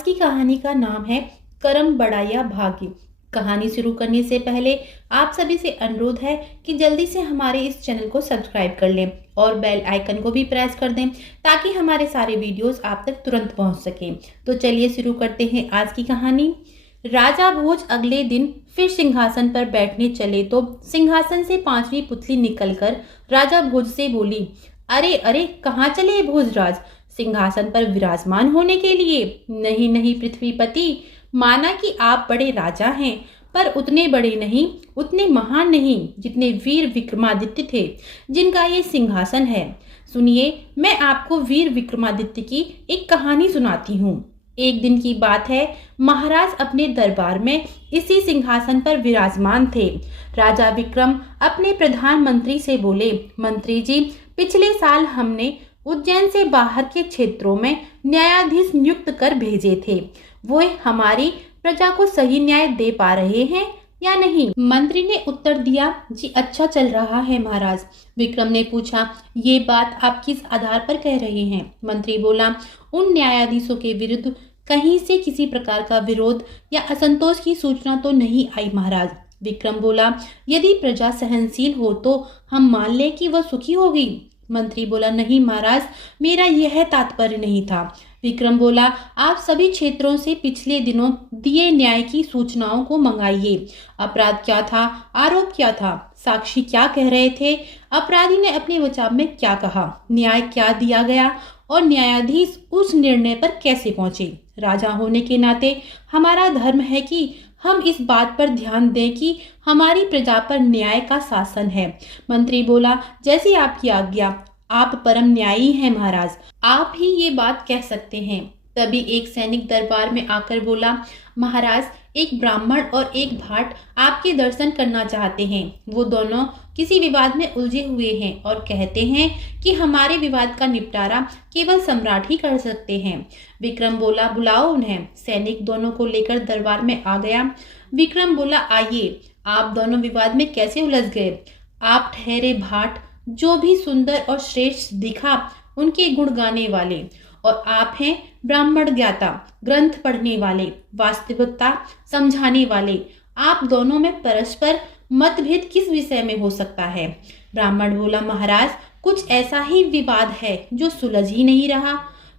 आज की कहानी का नाम है कर्म बड़ा या भाग्य। कहानी शुरू करने से पहले आप सभी से अनुरोध है कि जल्दी से हमारे इस चैनल को सब्सक्राइब कर लें और बेल आइकन को भी प्रेस कर दें ताकि हमारे सारे वीडियोस आप तक तुरंत पहुंच सकें। तो चलिए शुरू करते हैं आज की कहानी। राजा भोज अगले दिन फिर सिंहासन पर बैठने चले तो सिंहासन से पांचवी पुतली निकलकर राजा भोज से बोली, अरे अरे कहाँ चले भोजराज, सिंहासन पर विराजमान होने के लिए? नहीं नहीं पृथ्वीपति, माना कि आप बड़े राजा हैं पर उतने बड़े नहीं, उतने महान नहीं जितने वीर विक्रमादित्य थे जिनका ये सिंहासन है। सुनिए, मैं आपको वीर विक्रमादित्य की एक कहानी सुनाती हूँ। एक दिन की बात है, महाराज अपने दरबार में इसी सिंहासन पर विराजमान थे। राजा विक्रम अपने प्रधानमंत्री से बोले, मंत्री जी, पिछले साल हमने उज्जैन से बाहर के क्षेत्रों में न्यायाधीश नियुक्त कर भेजे थे। वो हमारी प्रजा को सही न्याय दे पा रहे हैं या नहीं? मंत्री ने उत्तर दिया, जी अच्छा चल रहा है महाराज। विक्रम ने पूछा, ये बात आप किस आधार पर कह रहे हैं? मंत्री बोला, उन न्यायाधीशों के विरुद्ध कहीं से किसी प्रकार का विरोध या असंतोष की सूचना तो नहीं आई महाराज। विक्रम बोला, यदि प्रजा सहनशील हो तो हम मान लें कि वह सुखी होगी। मंत्री बोला, नहीं महाराज, मेरा यह तात्पर्य नहीं था। विक्रम बोला, आप सभी क्षेत्रों से पिछले दिनों दिए न्याय की सूचनाओं को मंगाइए। अपराध क्या था, आरोप क्या था, साक्षी क्या कह रहे थे, अपराधी ने अपने बचाव में क्या कहा, न्याय क्या दिया गया और न्यायाधीश उस निर्णय पर कैसे पहुंचे। राजा होने के नाते हमारा धर्म है कि हम इस बात पर ध्यान दें कि हमारी प्रजा पर न्याय का शासन है। मंत्री बोला, जैसी आपकी आज्ञा, आप परम न्यायी हैं महाराज, आप ही ये बात कह सकते हैं। तभी एक सैनिक दरबार में आकर बोला, महाराज, एक ब्राह्मण और एक भाट आपके दर्शन करना चाहते हैं। वो दोनों किसी विवाद में उलझे हुए हैं और कहते हैं कि हमारे विवाद का निपटारा केवल सम्राट ही कर सकते हैं। विक्रम बोला, बुलाओ उन्हें। सैनिक दोनों को लेकर दरबार में आ गया। विक्रम बोला, आइए, आप दोनों विवाद में कैसे उलझ गए? आप ठहरे भाट, जो भी सुंदर और श्रेष्ठ दिखा उनके गुण गाने वाले, और आप हैं ब्राह्मण ज्ञाता, ग्रंथ पढ़ने वाले, वास्तविकता समझाने वाले। आप दोनों में परस्पर मतभेद किस विषय में हो सकता है? ब्राह्मण बोला, महाराज, कुछ ऐसा ही विवाद है जो सुलझ ही नहीं रहा।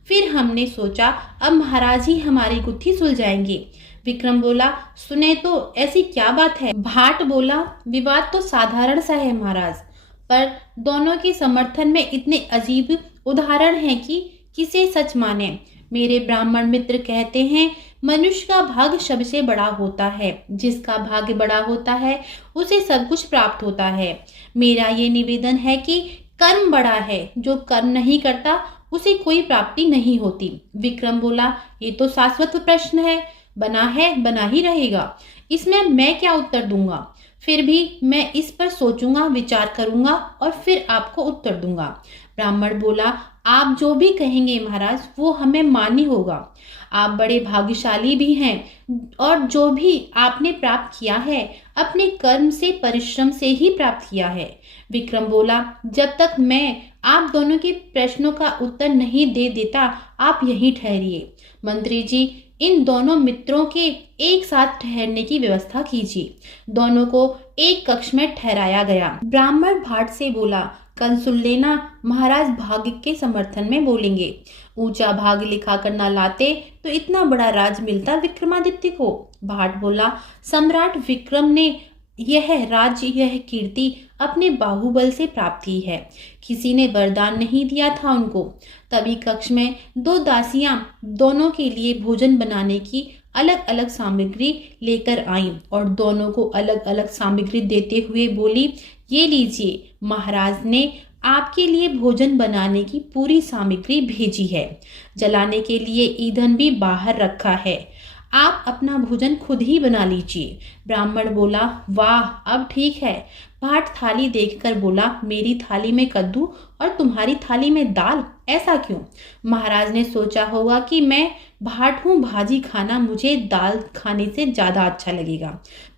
फिर हमने सोचा अब महाराज ही हमारी गुत्थी सुलझाएंगे। विक्रम बोला, सुने तो ऐसी क्या बात है? भाट बोला, विवाद तो साधारण सा है महाराज, पर दोनों के समर्थन में इतने अजीब उदाहरण हैं कि किसे सच माने। मेरे ब्राह्मण मित्र कहते हैं, मनुष्य का भाग्य सबसे बड़ा होता है, जिसका भाग्य बड़ा होता है उसे सब कुछ प्राप्त होता है। मेरा ये निवेदन है कि कर्म बड़ा है, जो कर्म नहीं करता उसे कोई प्राप्ति नहीं होती। विक्रम बोला, ये तो शाश्वत प्रश्न है, बना ही रहेगा, इसमें मैं क्या उत्तर दूंगा? फिर भी मैं इस पर सोचूंगा, विचार करूंगा और फिर आपको उत्तर दूंगा। ब्राह्मण बोला, आप जो भी कहेंगे महाराज, वो हमें मान्य होगा। आप बड़े भाग्यशाली भी हैं और जो भी आपने प्राप्त किया है अपने कर्म से, परिश्रम से ही प्राप्त किया है। विक्रम बोला, जब तक मैं आप दोनों के प्रश्नों का उत्तर नहीं दे देता, आप यहीं ठहरिए। मंत्री जी, इन दोनों मित्रों के एक साथ ठहरने की व्यवस्था कीजिए। दोनों को एक कक्ष में ठहराया गया। ब्राह्मण भाट से बोला, कल सुन लेना, महाराज भाग्य के समर्थन में बोलेंगे। ऊंचा भाग्य लिखा कर ना लाते तो इतना बड़ा राज मिलता विक्रमादित्य को। भाट बोला, सम्राट विक्रम ने यह राज्य, यह कीर्ति अपने बाहुबल से प्राप्त की है, किसी ने वरदान नहीं दिया था उनको। तभी कक्ष में दो दासियां दोनों के लिए भोजन बनाने की अलग अलग सामग्री लेकर आईं और दोनों को अलग अलग सामग्री देते हुए बोली, ये लीजिए, महाराज ने आपके लिए भोजन बनाने की पूरी सामग्री भेजी है। जलाने के लिए ईंधन भी बाहर रखा है, आप अपना भोजन खुद ही बना लीजिए। ब्राह्मण बोला, वाह, अब ठीक है। भाट थाली देखकर बोला, मेरी थाली में कद्दू और तुम्हारी थाली में दाल, ऐसा क्यों? महाराज ने सोचा होगा कि मैं भाट हूँ, भाजी खाना मुझे दाल खाने से ज्यादा अच्छा लगेगा।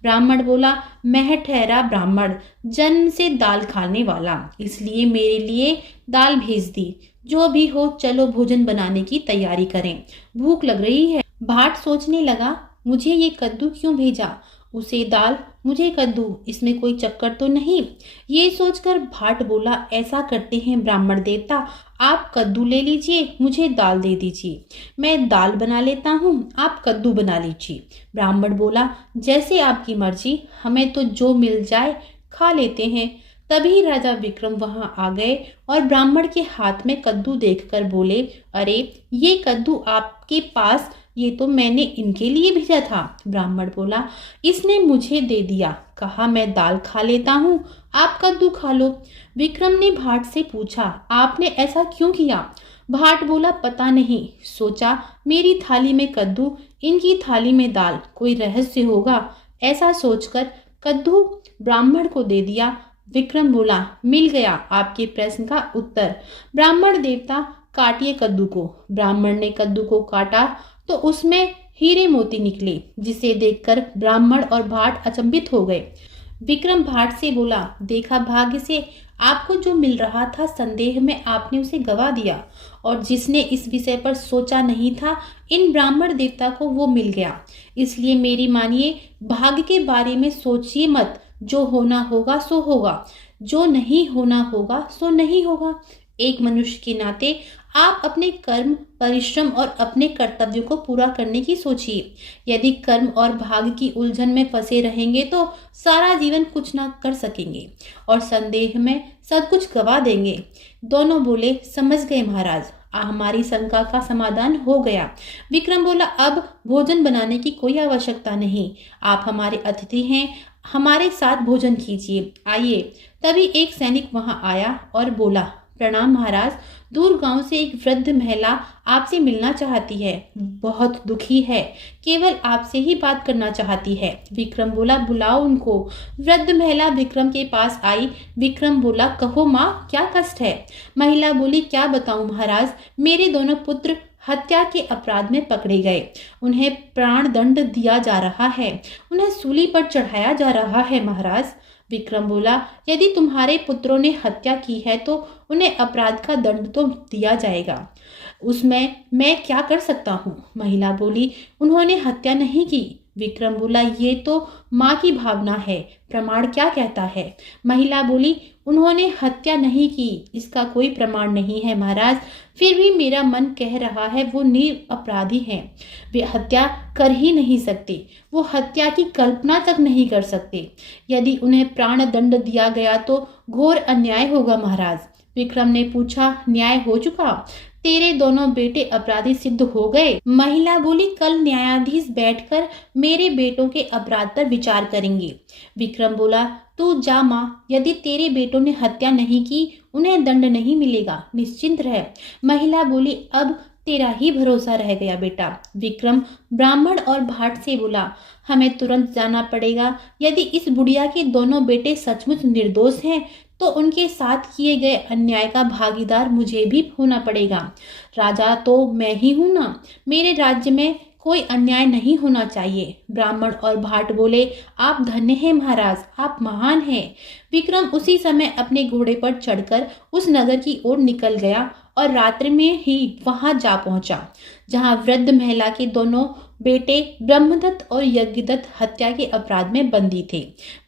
ब्राह्मण बोला, मैं ठहरा ब्राह्मण, जन्म से दाल खाने वाला, इसलिए मेरे लिए दाल भेज दी। जो भी हो चलो भोजन बनाने की तैयारी करें, भूख लग रही है। भाट सोचने लगा, मुझे ये कद्दू क्यों भेजा, उसे दाल मुझे कद्दू, इसमें कोई चक्कर तो नहीं। ये सोचकर भाट बोला, ऐसा करते हैं ब्राह्मण देवता, आप कद्दू ले लीजिए, मुझे दाल दे दीजिए। मैं दाल बना लेता हूँ, आप कद्दू बना लीजिए। ब्राह्मण बोला, जैसे आपकी मर्जी, हमें तो जो मिल जाए खा लेते हैं। तभी राजा विक्रम वहां आ गए और ब्राह्मण के हाथ में कद्दू देखकर बोले, अरे ये कद्दू आपके पास, ये तो मैंने इनके लिए भेजा था। ब्राह्मण बोला, इसने मुझे दे दिया, कहा मैं दाल खा लेता हूँ, आप कद्दू खा लो। विक्रम ने भाट से पूछा, आपने ऐसा क्यों किया? भाट बोला, पता नहीं, सोचा मेरी थाली में कद्दू, इनकी थाली में दाल, कोई रहस्य होगा। ऐसा सोचकर कद्दू ब्राह्मण को दे दिया। विक्रम बोला, मिल गया आपके प्रश्न का उत्तर। ब्राह्मण देवता, काटिए कद्दू को। ब्राह्मण ने कद्दू को काटा तो उसमें हीरे मोती निकले, जिसे देखकर ब्राह्मण और भाट अचंभित हो गए। विक्रम भाट से बोला, देखा भाग्य से, आपको जो मिल रहा था संदेह में आपने उसे गवा दिया, और जिसने इस विषय पर सोचा नहीं था, इन ब्राह्मण देवता को वो मिल गया। इसलिए मेरी मानिए, भाग्य के बारे में सोचिए मत, जो होना होगा सो होगा, जो नहीं होना होगा सो नहीं होगा। एक मनुष्य के नाते आप अपने कर्म, परिश्रम और अपने कर्तव्यों को पूरा करने की सोचिए। यदि कर्म और भाग्य की उलझन में फंसे रहेंगे तो सारा जीवन कुछ ना कर सकेंगे और संदेह में सब कुछ गवा देंगे। दोनों बोले, समझ गए महाराज, हमारी शंका का समाधान हो गया। विक्रम बोला, अब भोजन बनाने की कोई आवश्यकता नहीं, आप हमारे अतिथि हैं, हमारे साथ भोजन कीजिए, आइए। तभी एक सैनिक वहां आया और बोला, प्रणाम महाराज, दूर गांव से एक वृद्ध महिला आपसे मिलना चाहती है, बहुत दुखी है, केवल आपसे ही बात करना चाहती है। विक्रम बोला, बुलाओ उनको। वृद्ध महिला विक्रम के पास आई। विक्रम बोला, कहो माँ, क्या कष्ट है? महिला बोली, क्या बताऊं महाराज, मेरे दोनों पुत्र हत्या के अपराध में पकड़े गए, उन्हें प्राण दंड दिया जा रहा है, उन्हें सूली पर चढ़ाया जा रहा है महाराज। विक्रम बोला, यदि तुम्हारे पुत्रों ने हत्या की है तो उन्हें अपराध का दंड तो दिया जाएगा, उसमें मैं क्या कर सकता हूँ? महिला बोली, उन्होंने हत्या नहीं की। विक्रम बोला, ये तो माँ की भावना है, प्रमाण क्या कहता है? महिला बोली, उन्होंने हत्या नहीं की, इसका कोई प्रमाण नहीं है महाराज, फिर भी मेरा मन कह रहा है वो निरपराधी हैं, वे हत्या कर ही नहीं सकते, वो हत्या की कल्पना तक नहीं कर सकते। यदि उन्हें प्राण दंड दिया गया तो घोर अन्याय होगा महाराज। विक्रम ने पूछा, न्याय हो चुका? तेरे दोनों बेटे अपराधी सिद्ध हो गए? महिला बोली, कल न्यायाधीश बैठकर मेरे बेटों के अपराध पर विचार करेंगे। विक्रम बोला, तू जा माँ, यदि तेरे बेटों ने हत्या नहीं की, उन्हें दंड नहीं मिलेगा, निश्चिंत रह। महिला बोली, अब तेरा ही भरोसा रह गया बेटा। विक्रम ब्राह्मण और भाट से बोला, हमें तुरंत जाना पड़ेगा, यदि इस बुढ़िया के दोनों बेटे सचमुच निर्दोष हैं तो उनके साथ किए गए अन्याय का भागीदार मुझे भी होना पड़ेगा। राजा तो मैं ही हूं ना, मेरे राज्य में कोई अन्याय नहीं होना चाहिए। ब्राह्मण और भाट बोले, आप धन्य हैं महाराज, आप महान हैं। विक्रम उसी समय अपने घोड़े पर चढ़कर उस नगर की ओर निकल गया और रात्रि में ही वहां जा पहुंचा जहां वृद्ध महिला के दोनों बेटे ब्रह्मदत्त और यज्ञदत्त हत्या के अपराध में बंदी थे।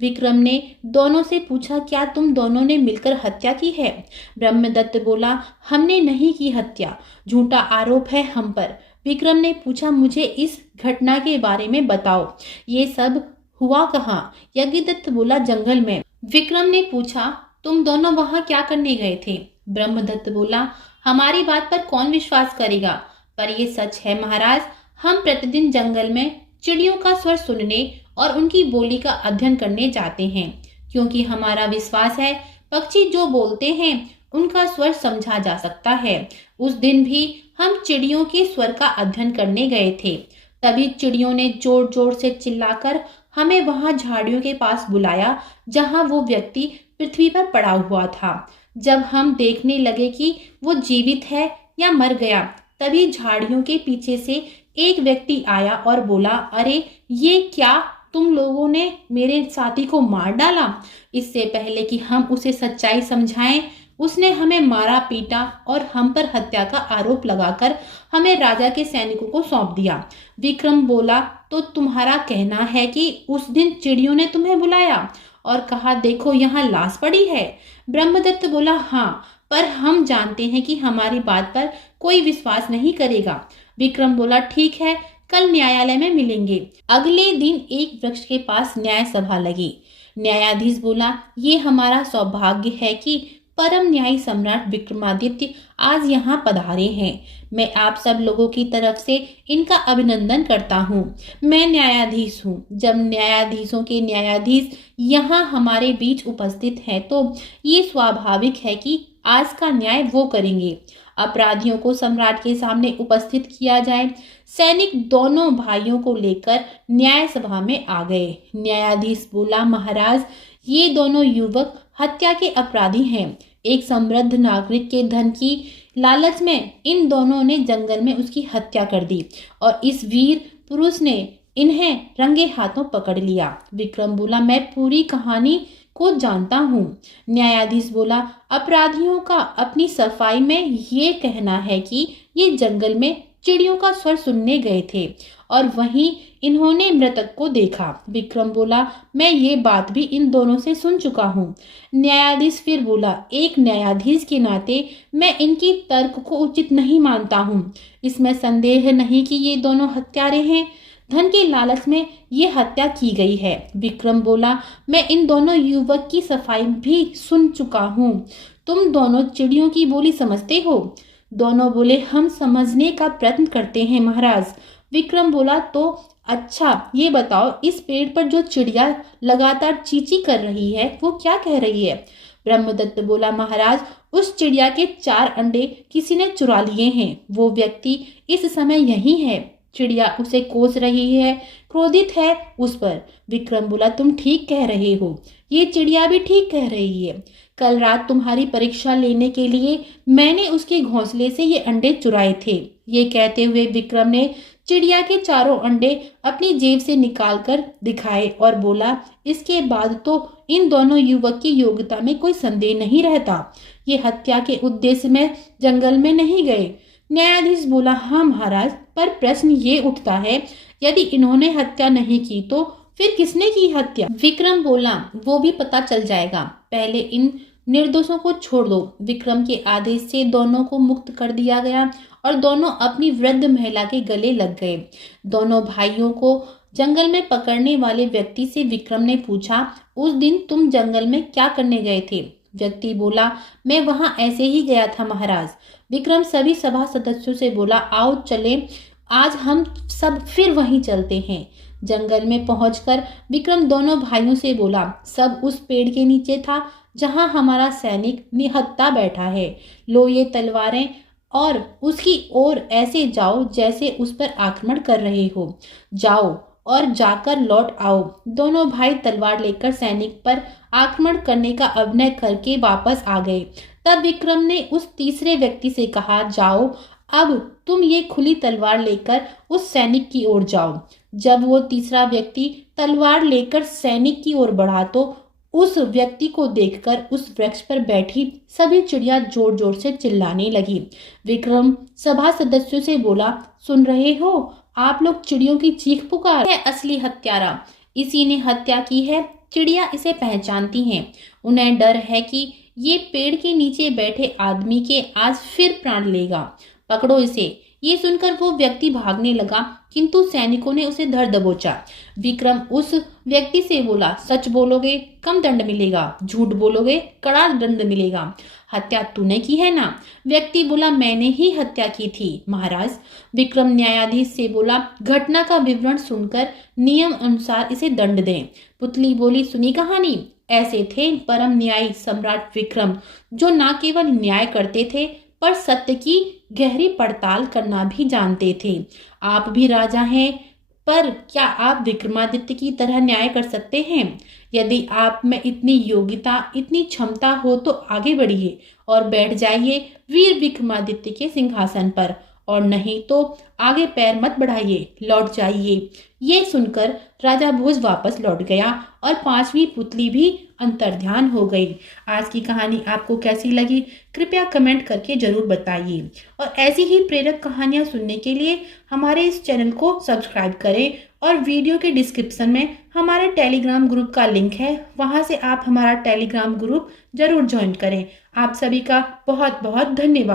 विक्रम ने दोनों से पूछा, क्या तुम दोनों ने मिलकर हत्या की है? ब्रह्मदत्त बोला, हमने नहीं की हत्या, झूठा आरोप है हम पर। विक्रम ने पूछा, मुझे इस घटना के बारे में बताओ, ये सब हुआ कहाँ? यज्ञदत्त बोला, जंगल में। विक्रम ने पूछा, तुम दोनों वहां क्या करने गए थे? ब्रह्मदत्त बोला, हमारी बात पर कौन विश्वास करेगा, पर ये सच है महाराज, हम प्रतिदिन जंगल में चिड़ियों का स्वर सुनने और उनकी बोली का अध्ययन करने जाते हैं, क्योंकि हमारा विश्वास है पक्षी जो बोलते हैं उनका स्वर समझा जा सकता है। उस दिन भी हम चिड़ियों के स्वर का अध्ययन करने गए थे, तभी चिड़ियों ने जोर जोर से चिल्लाकर हमें वहां झाड़ियों के पास बुलाया जहां वो व्यक्ति पृथ्वी पर पड़ा हुआ था। जब हम देखने लगे कि वो जीवित है या मर गया, तभी झाड़ियों के पीछे से एक व्यक्ति आया और बोला, अरे ये क्या, तुम लोगों ने मेरे साथी को मार डाला? इससे पहले कि हम उसे सच्चाई समझाएं, उसने हमें मारा पीटा और हम पर हत्या का आरोप लगाकर हमें राजा के सैनिकों को सौंप दिया। विक्रम बोला, तो तुम्हारा कहना है कि उस दिन चिड़ियों ने तुम्हें बुलाया और कहा देखो यहाँ लाश पड़ी है? ब्रह्मदत्त बोला, हाँ, पर हम जानते हैं कि हमारी बात पर कोई विश्वास नहीं करेगा। विक्रम बोला, ठीक है, कल न्यायालय में मिलेंगे। अगले दिन एक वृक्ष के पास न्याय सभा लगी। न्यायाधीश बोला, ये हमारा सौभाग्य है कि परम न्यायी सम्राट विक्रमादित्य आज यहाँ पधारे हैं। मैं आप सब लोगों की तरफ से इनका अभिनंदन करता हूँ। मैं न्यायाधीश हूँ। जब न्यायाधीशों के न्यायाधीश यहाँ हमारे बीच उपस्थित हैं तो ये स्वाभाविक है कि आज का न्याय वो करेंगे। अपराधियों को सम्राट के सामने उपस्थित किया जाए। सैनिक दोनों भाइयों को लेकर न्याय सभा में आ गए। न्यायाधीश बोला, महाराज, ये दोनों युवक हत्या के अपराधी हैं। एक समृद्ध नागरिक के धन की लालच में इन दोनों ने जंगल में उसकी हत्या कर दी और इस वीर पुरुष ने इन्हें रंगे हाथों पकड़ लिया। विक्रम बोला, मैं पूरी कहानी को जानता हूँ। न्यायाधीश बोला, अपराधियों का अपनी सफाई में ये कहना है कि ये जंगल में चिड़ियों का स्वर सुनने गए थे और वहीं इन्होंने मृतक को देखा। विक्रम बोला, मैं ये बात भी इन दोनों से सुन चुका हूँ। न्यायाधीश फिर बोला, एक न्यायाधीश के नाते मैं इनकी तर्क को उचित नहीं मानता हूँ। इसमें संदेह नहीं कि ये दोनों हत्यारे हैं। धन के लालच में ये हत्या की गई है। विक्रम बोला, मैं इन दोनों युवक की सफाई भी सुन चुका हूँ। तुम दोनों चिड़ियों की बोली समझते हो? दोनों बोले, हम समझने का प्रयत्न करते हैं महाराज। विक्रम बोला, तो अच्छा ये बताओ, इस पेड़ पर जो चिड़िया लगातार चींची कर रही है वो क्या कह रही है? ब्रह्मदत्त बोला, महाराज, उस चिड़िया के 4 अंडे किसी ने चुरा लिए हैं। वो व्यक्ति इस समय यही है। चिड़िया उसे कोस रही है, क्रोधित है उस पर। विक्रम बोला, तुम ठीक कह रहे हो। ये चिड़िया भी ठीक कह रही है। कल रात तुम्हारी परीक्षा लेने के लिए मैंने उसके घोंसले से ये अंडे चुराए थे। ये कहते हुए विक्रम ने चिड़िया के 4 अंडे अपनी जेब से निकालकर दिखाए और बोला, इसके बाद तो इन दोनों युवक की योग्यता में कोई संदेह नहीं रहता। ये हत्या के उद्देश्य में जंगल में नहीं गए। न्यायाधीश बोला, हाँ महाराज, पर प्रश्न ये उठता है, यदि इन्होंने हत्या नहीं की तो फिर किसने की हत्या? विक्रम बोला, वो भी पता चल जाएगा, पहले इन निर्दोषों को छोड़ दो। विक्रम के आदेश से दोनों को मुक्त कर दिया गया और दोनों अपनी वृद्ध महिला के गले लग गए। दोनों भाइयों को जंगल में पकड़ने वाले व्यक्ति से विक्रम ने पूछा, उस दिन तुम जंगल में क्या करने गए थे? व्यक्ति बोला, मैं वहां ऐसे ही गया था महाराज। विक्रम सभी सभा सदस्यों से बोला, आओ चले, आज हम सब फिर वहीं चलते हैं। जंगल में पहुंचकर विक्रम दोनों भाइयों से बोला, सब उस पेड़ के नीचे था जहां हमारा सैनिक निहत्था बैठा है। लो ये तलवारें और उसकी ओर ऐसे जाओ जैसे उस पर आक्रमण कर रहे हो। जाओ और जाकर लौट आओ। दोनों भाई तलवार लेकर सैनिक पर आक्रमण करने का अभिनय करके वापस आ गए। तब विक्रम ने उस तीसरे व्यक्ति से कहा, जाओ अब तुम ये खुली तलवार लेकर उस सैनिक की ओर जाओ। जब वो तीसरा व्यक्ति तलवार लेकर सैनिक की ओर बढ़ा तो उस व्यक्ति को देखकर उस वृक्ष पर बैठी सभी चिड़िया जोर जोर से चिल्लाने लगी। विक्रम सभा सदस्यों से बोला, सुन रहे हो, आप लोग चिड़ियों की चीख पुकार है असली हत्यारा। इसी ने हत्या की है। चिड़िया इसे पहचानती हैं। उन्हें डर है कि ये पेड़ के नीचे बैठे आदमी के आज फिर प्राण लेगा। पकड़ो इसे। ये सुनकर वो व्यक्ति भागने लगा, किंतु सैनिकों ने उसे धर दबोचा। विक्रम उस व्यक्ति से बोला, सच बोलोगे कम दंड मिलेगा, झूठ बोलोगे कड़ा दंड मिलेगा। हत्या तूने की है ना? व्यक्ति बोला, मैंने ही हत्या की थी महाराज। विक्रम न्यायाधीश से बोला, घटना का विवरण सुनकर नियम अनुसार इसे दंड दें। पुतली बोली, सुनी कहानी? ऐसे थे परम न्यायी सम्राट विक्रम, जो न केवल न्याय करते थे पर सत्य की गहरी पड़ताल करना भी जानते थे। आप भी राजा हैं, पर क्या आप विक्रमादित्य की तरह न्याय कर सकते हैं? यदि आप में इतनी योग्यता, इतनी क्षमता हो तो आगे बढ़िए और बैठ जाइए वीर विक्रमादित्य के सिंहासन पर, और नहीं तो आगे पैर मत बढ़ाइए, लौट जाइए। ये सुनकर राजा भोज वापस लौट गया और 5वीं पुतली भी अंतर्ध्यान हो गई। आज की कहानी आपको कैसी लगी कृपया कमेंट करके जरूर बताइए और ऐसी ही प्रेरक कहानियां सुनने के लिए हमारे इस चैनल को सब्सक्राइब करें और वीडियो के डिस्क्रिप्शन में हमारे टेलीग्राम ग्रुप का लिंक है, वहां से आप हमारा टेलीग्राम ग्रुप जरूर ज्वाइन करें। आप सभी का बहुत बहुत धन्यवाद।